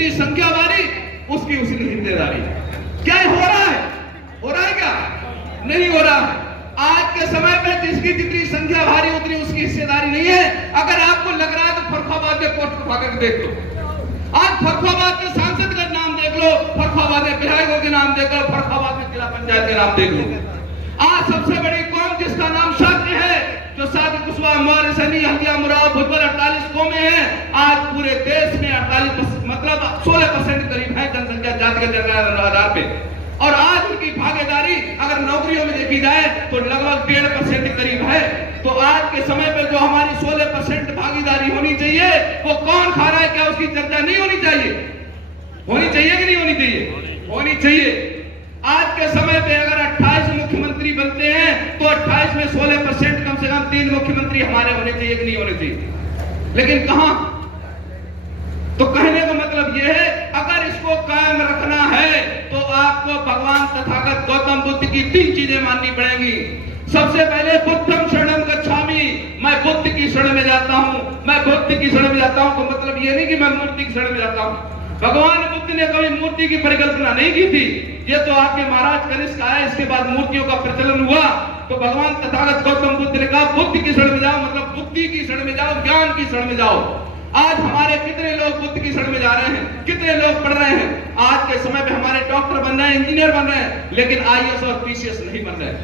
जितनी संख्या वाली उसकी उतनी हिस्सेदारी। क्या हो रहा है? हो रहा है क्या? नहीं हो रहा है। आज के समय पे जिसकी जितनी संख्या भारी उतनी उसकी हिस्सेदारी नहीं है। अगर आपको लग रहा है तो फर्रुखाबाद में पोस्ट उठा कर देख लो, आज फर्रुखाबाद के सांसद का नाम देख लो, फर्रुखाबाद में विधायकों के नाम देख लो, फर्रुखाबाद में जिला पंचायत के नाम देख लो। आज सबसे बड़ी कौम जिसका नाम शाक्य है, जो सादी कुशवाहा, मौर्य, सैनी, हल्दिया, मुराद, भुजबल 48 कौमें हैं। आज पूरे देश में 48 मतलब 16% करीब है जनसंख्या जातिगत जनगणना आधार पे। और आज उनकी भागीदारी अगर नौकरियों में देखी जाए तो लगभग 1.5% करीब है। तो आज के समय पे जो हमारी 16% भागीदारी होनी चाहिए वो कौन खा रहा है? क्या उसकी चर्चा नहीं होनी चाहिए? होनी चाहिए कि नहीं होनी चाहिए? होनी चाहिए। आज के समय पे अगर 28 मुख्यमंत्री बनते हैं तो 28 में 16% कम से कम 3 मुख्यमंत्री हमारे होने चाहिए कि नहीं होने चाहिए? लेकिन कहां? तो कहने का मतलब यह है अगर इसको कायम रखना है तो आपको भगवान तथागत गौतम बुद्ध की 3 चीजें माननी पड़ेंगी। सबसे पहले बुद्धम शरणम गच्छामि, मैं बुद्ध की शरण में जाता हूं, मैं बुद्ध की शरण में जाता हूं। तो मतलब यह नहीं कि मैं मूर्ति की शरण में जाता हूं। भगवान बुद्ध ने कभी मूर्ति की परिकल्पना नहीं की थी। ये तो आपके महाराज कनिष्क आए, इसके बाद मूर्तियों का प्रचलन हुआ। तो भगवान तथागत गौतम बुद्ध ने कहा बुद्ध की शरण में जाओ, मतलब बुद्धि की शरण में जाओ, ज्ञान की शरण में जाओ। आज हमारे कितने लोग बुद्ध की शरण में जा रहे हैं, कितने लोग पढ़ रहे हैं। आज के समय पे हमारे डॉक्टर बन रहे हैं, इंजीनियर बन रहे हैं, लेकिन आईएएस और पीसीएस नहीं बन रहे हैं।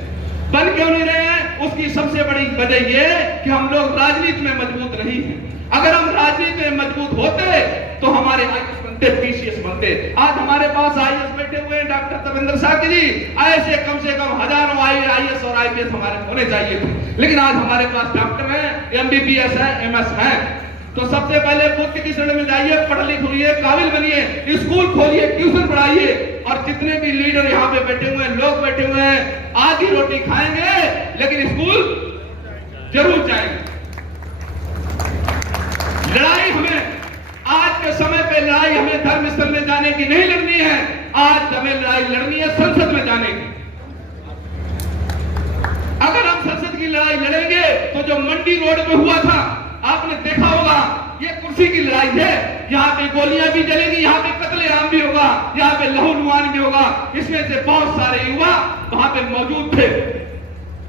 बन क्यों नहीं रहे हैं? उसकी सबसे बड़ी वजह यह है कि हम लोग राजनीति में मजबूत नहीं हैं। अगर हम राजनीति में मजबूत होते तो हमारे आईएएस बनते, पीसीएस बनते। आज हमारे पास आईएएस बैठे हुए हैं डॉक्टर तपेंद्र साकी जी, ऐसे कम से कम हजारों आईएएस और आईपीएस हमारे होने चाहिए थे, लेकिन आज हमारे पास डॉक्टर हैं, एमबीबीएस है, एमएस है। तो सबसे पहले बुद्ध की शरण में जाइए, पढ़ लिख हुए, काबिल बनिए, स्कूल खोलिए, ट्यूशन पढ़ाइए। और जितने भी लीडर यहाँ पे बैठे हुए हैं, लोग बैठे हुए हैं, आधी रोटी खाएंगे लेकिन स्कूल जरूर जाएंगे। लड़ाई हमें आज के समय पे लड़ाई हमें धर्म स्थल में जाने की नहीं लड़नी है, आज हमें लड़ाई लड़नी है संसद में जाने की। अगर हम संसद की लड़ाई लड़ेंगे तो जो मंडी रोड पे हुआ था आपने देखा होगा, ये कुर्सी की लड़ाई है। यहाँ पे गोलियां भी चलेगी, यहाँ पे कत्लेआम भी होगा, यहाँ पे लहू-लुहान भी होगा। इसमें से बहुत सारे युवा वहां पे मौजूद थे।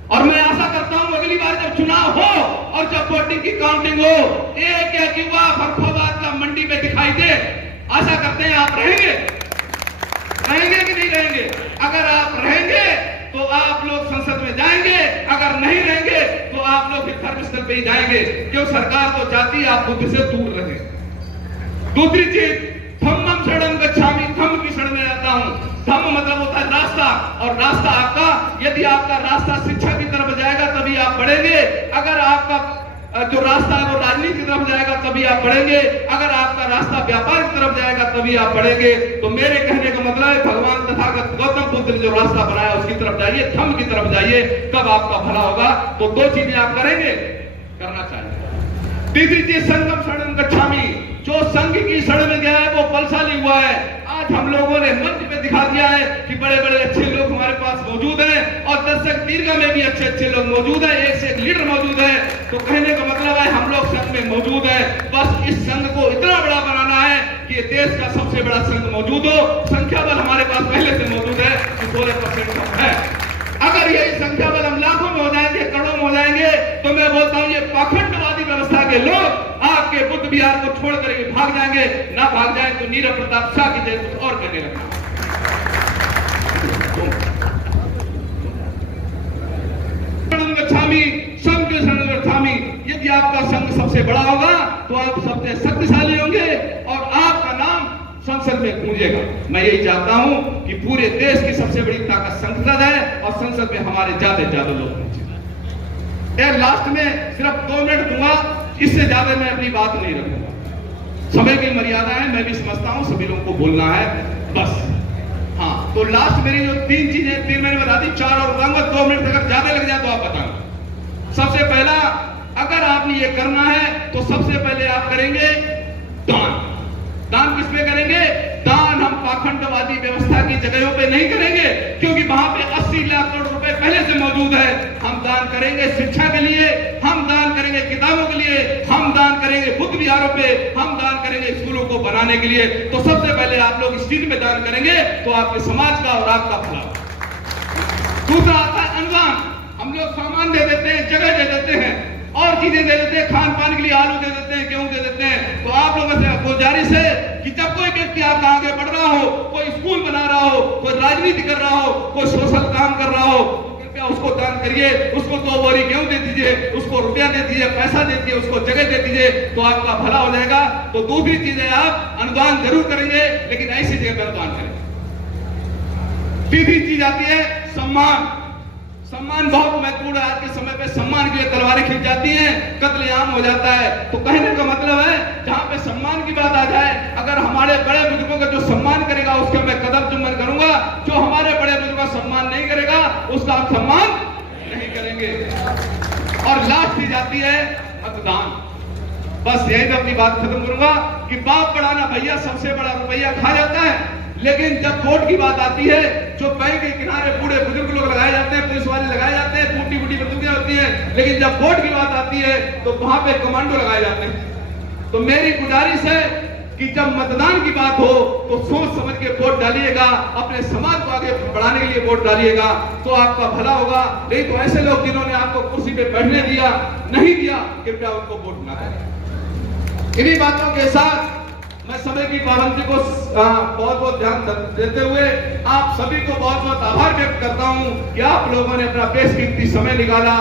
और मैं आशा करता हूं अगली बार जब चुनाव हो और जब वोटिंग की काउंटिंग हो, एक युवा फर्रुखाबाद का मंडी में दिखाई दे। आशा करते हैं आप रहेंगे, रहेंगे कि नहीं रहेंगे? अगर आप रहेंगे तो आप लोग संसद में जाएंगे, अगर नहीं रहेंगे तो आप लोग धर्म स्थल पे ही जाएंगे। क्यों? सरकार तो चाहती है आप बुद्ध से दूर रहे। दूसरी चीज, धम्मम शरणम गच्छामि, धम्म की शरण में जाता हूं। धम्म मतलब होता है रास्ता, और रास्ता आपका, यदि आपका रास्ता शिक्षा की तरफ जाएगा तभी आप बढ़ेंगे। अगर आपका जो रास्ता है वो राजनीति की तरफ जाएगा तभी आप बढ़ेंगे। अगर आपका रास्ता व्यापार की तरफ जाएगा तभी आप बढ़ेंगे। तो मेरे कहने का मतलब है भगवान तथागत गौतम बुद्ध ने जो रास्ता बनाया उसकी तरफ जाइए, धम्म की तरफ जाइए, तब आपका भला होगा। तो 2 चीजें आप करेंगे, करना चाहिए। तीसरी चीज, संगम शरणम गच्छामि, जो संघ की शरण में गया है वो बलशाली हुआ है। आज हम लोगों ने मंच पे दिखा दिया है कि बड़े बड़े अच्छे लोग हमारे पास मौजूद हैं, और दर्शक दीर्घा में भी अच्छे अच्छे लोग मौजूद हैं, एक से एक लीडर मौजूद है। तो कहने का मतलब है हम लोग संघ में मौजूद हैं। बस इस संघ को इतना बड़ा बनाना है कि ये देश का सबसे बड़ा संघ मौजूद हो। संख्या बल हमारे पास पहले से मौजूद है कि 16% है। अगर यही संख्या बल हम लाखों में हो जाएंगे, करोड़ों में हो जाएंगे, तो मैं बोलता हूं ये पाखंडवादी व्यवस्था के लोग आपके बुद्ध विहार को छोड़ कर भाग जाएंगे। ना भाग जाए तो नीरज प्रताप शाह की जगह कुछ और करने लगना। यदि आपका संघ सबसे बड़ा होगा तो आप सबसे शक्तिशाली होंगे और आपका नाम संसद में गूंजेगा। मैं यही चाहता हूं कि पूरे देश की सबसे बड़ी ताकत संसद है और संसद में हमारे ज्यादा लोग पहुंचे। लास्ट में सिर्फ 2 मिनट दूंगा, इससे ज्यादा मैं अपनी बात नहीं रखूंगा। समय की मर्यादा है, मैं भी समझता हूं सभी लोगों को बोलना है बस। हाँ, तो लास्ट मेरी जो 3 चीजें 3 मैंने बता दी, 4 और बताऊंगा। 2 मिनट अगर ज्यादा लग जाए तो आप बताना। सबसे पहला, अगर आपने ये करना है तो सबसे पहले आप करेंगे दान। दान किस पे करेंगे? दान हम पाखंडवादी व्यवस्था की जगहों पे नहीं करेंगे, क्योंकि वहां पे 80 लाख करोड़ रुपए पहले से मौजूद है। हम दान करेंगे शिक्षा के लिए, हम दान करेंगे लिए, किताबों के लिए हम दान करेंगे, बुद्ध विहारों पे हम दान करेंगे, स्कूलों को बनाने के लिए। तो सबसे पहले आप लोग इस चीज में दान करेंगे तो आपके समाज का और आपका भला। दूसरा आता है अनुदान। हम लोग सामान दे देते हैं, जगह दे देते हैं और चीजें दे देते हैं, खान पान के लिए आलू दे देते हैं, गेहूं दे देते हैं। तो आप लोगों से गुजारिश है कि जब कोई व्यक्ति आपका आगे बढ़ रहा हो, कोई स्कूल बना रहा हो, कोई राजनीति कर रहा हो, कोई सोशल काम कर रहा हो, कृपया उसको दान करिए। उसको 2 बोरी गेहूं दे दीजिए, उसको रुपया दे दीजिए, पैसा दे दीजिए, उसको जगह दे दीजिए, तो आपका भला हो जाएगा। तो दूसरी चीज है, आप अनुदान जरूर करेंगे लेकिन ऐसी जगह पर अनुदान करें। तीसरी चीज आती है सम्मान। सम्मान बहुत महत्वपूर्ण है। आज के समय पे सम्मान के लिए तलवारें खिंच जाती हैं, कत्लेआम हो जाता है। तो कहने का मतलब है, जहां पे सम्मान की बात आ जाए, अगर हमारे बड़े बुजुर्गों का जो सम्मान करेगा उसका मैं कदम चुम्बन करूंगा। जो हमारे बड़े बुजुर्गों का सम्मान नहीं करेगा उसका आप सम्मान नहीं करेंगे। और लास्ट चीज आती है मतदान। बस यही मैं अपनी बात खत्म करूंगा कि बाप बढ़ाना भैया सबसे बड़ा रुपया खा जाता है, लेकिन जब वोट की बात आती है, जो बैंक के किनारे बूढ़े बुजुर्ग लोग लगाए जाते हैं, पुलिस वाले लगाए जाते हैं, फूटी फूटी बंदूकें होती हैं, लेकिन जब वोट की बात आती है तो वहां पे कमांडो लगाए जाते हैं। तो मेरी गुजारिश है कि जब मतदान की बात हो तो सोच समझ के वोट डालिएगा, अपने समाज को आगे बढ़ाने के लिए वोट डालिएगा, तो आपका भला होगा। नहीं तो ऐसे लोग जिन्होंने आपको कुर्सी पे बैठने दिया नहीं दिया, कृपया उनको वोट ना करें। इन्हीं बातों के साथ मैं समय की पाबंदी को बहुत बहुत ध्यान देते हुए आप सभी को बहुत बहुत आभार व्यक्त करता हूं कि आप लोगों ने अपना बेशकीमती समय निकाला।